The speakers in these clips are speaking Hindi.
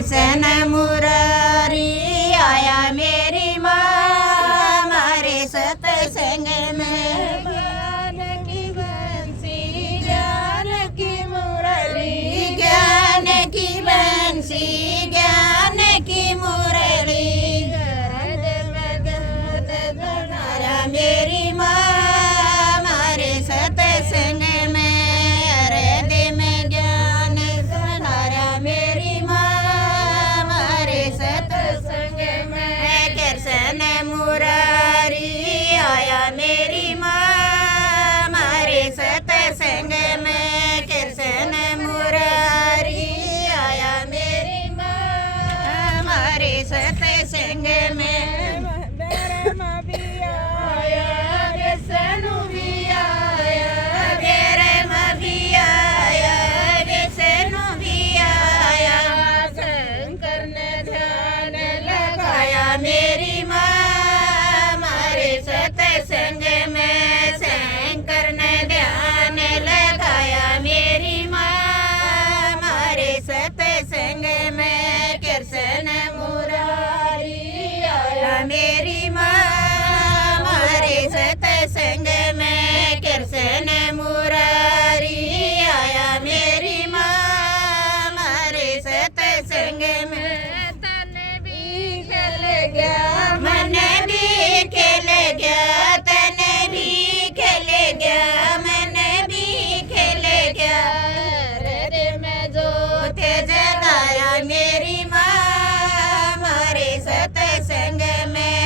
कृष्ण मुरारी आया मेरी माँ मारे सत्संग में। ज्ञान की बंसी ज्ञान की मुरली ज्ञान की बंसी ज्ञान की मुरली मेरी माँ मारे सत्संग में। हृदय में ज्ञान सुनारा मेरी माँ मारे सत्संग में। कृष्ण मुरारी आया मेरी माँ मारे सत्संग में। कृष्ण मुरारी आया मेरी माँ मारे सत्संग में। मेरी माँ मारे सत्संग में। शंकर ने ध्यान लगाया मेरी माँ मारे सत्संग में। कृष्ण मुरारी आया मेरी माँ मारे सत्संग में। कृष्ण मुरारी आया मेरी माँ मारे सत्संग में। मन भी खेल गया तन भी खेल गया मन भी खेल गया। हृदय में ज्योति जगाया मेरी माँ मारे सत्संग में।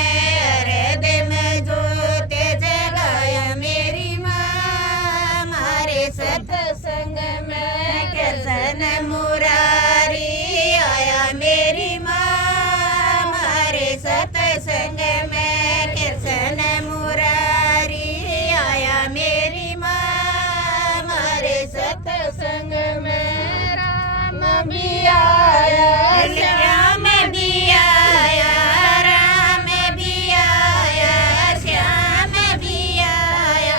हृदय में ज्योति जगाया मेरी माँ मारे सत्संग में। कृष्ण मुरारी आया मेरी माँ सत्संग में। कृष्ण मुरारी आया मेरी माँ मारे सत्संग में। राम भी आया श्याम भी आया राम भी आया श्याम भी आया।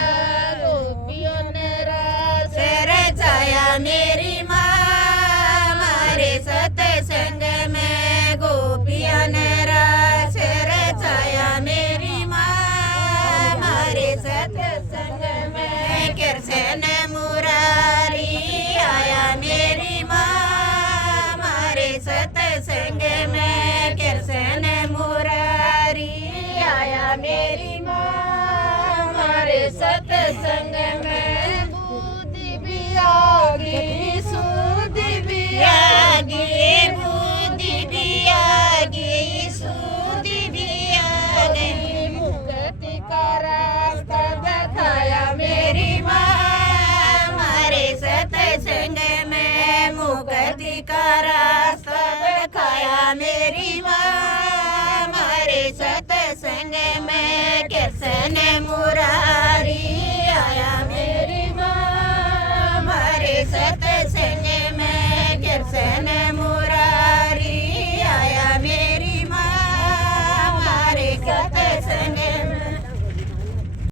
गोपियों ने रास रचाया मेरी माँ मारे सत्संग में। गोपियों ने सत्संग में। कृष्ण मुरारी आया मेरी माँ मारे सत्संग में। कृष्ण मुरारी आया मेरी माँ मारे सत्संग में। बुद्धि भी आ गई सुधि भी आ गई बुद्धि भी आ गई सुधि भी आ गई। मुक्ति का रास्ता दिखाया मेरी माँ मारे सत्संग में। मुक्ति का रास्ता दिखाया मेरी माँ मारे सत्संग में। कृष्ण मुरारी आया मेरी माँ मारे सत्संग में। कृष्ण